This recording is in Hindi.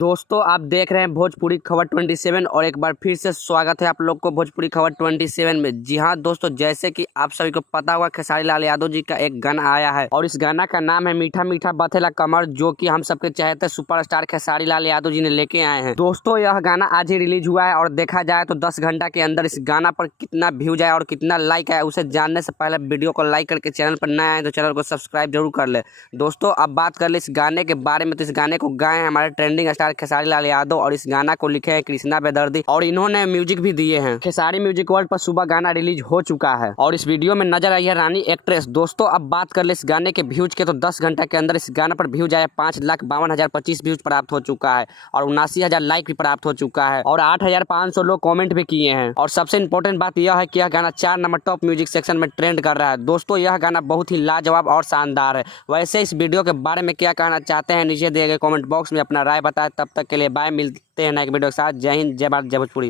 दोस्तों आप देख रहे हैं भोजपुरी खबर 27 और एक बार फिर से स्वागत है आप लोग को भोजपुरी खबर 27 में। जी हाँ दोस्तों, जैसे कि आप सभी को पता होगा खेसारी लाल यादव जी का एक गाना आया है और इस गाना का नाम है मीठा मीठा बथेला कमर, जो कि हम सबके चहेते सुपरस्टार खेसारी लाल यादव जी ने लेके आए हैं। दोस्तों यह गाना आज ही रिलीज हुआ है और देखा जाए तो 10 घंटा के अंदर इस गाना पर कितना व्यूज आया और कितना लाइक आया, उसे जानने से पहले वीडियो को लाइक करके चैनल पर नए आए तो चैनल को सब्सक्राइब जरूर कर ले। दोस्तों अब बात कर ले इस गाने के बारे में, तो इस गाने को गाए हैं हमारे ट्रेंडिंग स्टार खेसारी लाल यादव और इस गाना को लिखे हैं कृष्णा बेदर्दी और इन्होंने म्यूजिक भी दिए हैं। खेसारी म्यूजिक वर्ल्ड पर सुबह गाना रिलीज हो चुका है और इस वीडियो में नजर आई है रानी एक्ट्रेस। दोस्तों अब बात कर ले इस गाने के व्यूज के, तो 10 घंटा के अंदर इस गाने पर व्यूज आया 5,52,025 व्यूज प्राप्त हो चुका है और 79,000 लाइक भी प्राप्त हो चुका है और 8,500 लोग कॉमेंट भी किए हैं। और सबसे इंपॉर्टेंट बात यह है कि यह गाना 4 नंबर टॉप म्यूजिक सेक्शन में ट्रेंड कर रहा है। दोस्तों यह गाना बहुत ही लाजवाब और शानदार है। वैसे इस वीडियो के बारे में क्या कहना चाहते हैं नीचे दिए गए कमेंट बॉक्स में अपना राय बताएं। तब तक के लिए बाय, मिलते हैं नए वीडियो के साथ। जय हिंद, जय भारत, जय भोजपुरी।